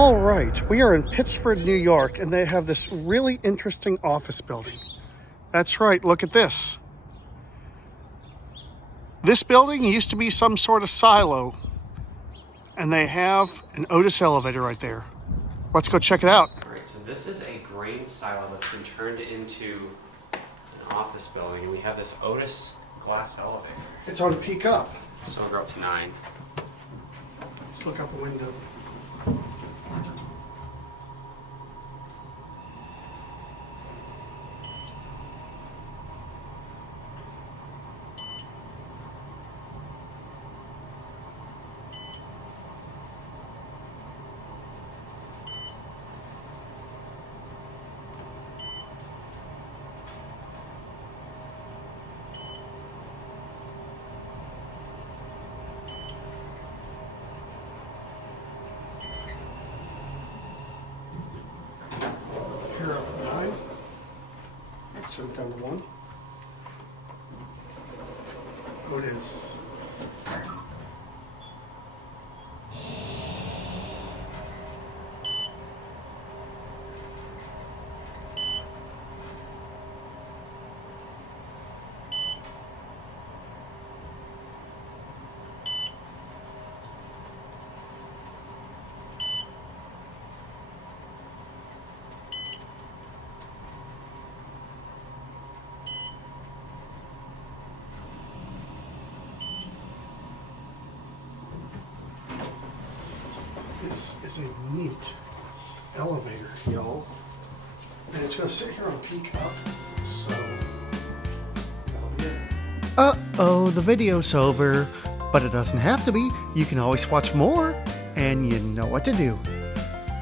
All right, we are in Pittsford, New York, and they have this really interesting office building. That's right, look at this. This building used to be some sort of silo, and they have an OTIS elevator right there. Let's go check it out. All right, so this is a grain silo that's been turned into an office building, and we have this OTIS glass elevator. It's on peak up. So we'll go up to 9. Let's look out the window. Here up at 9. Send it down to 1. What is? This is a neat elevator, y'all. And it's going to sit here on peak up. So, that'll be it. Uh-oh, the video's over. But it doesn't have to be. You can always watch more. And you know what to do.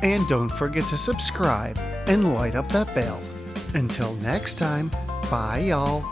And don't forget to subscribe and light up that bell. Until next time, bye, y'all.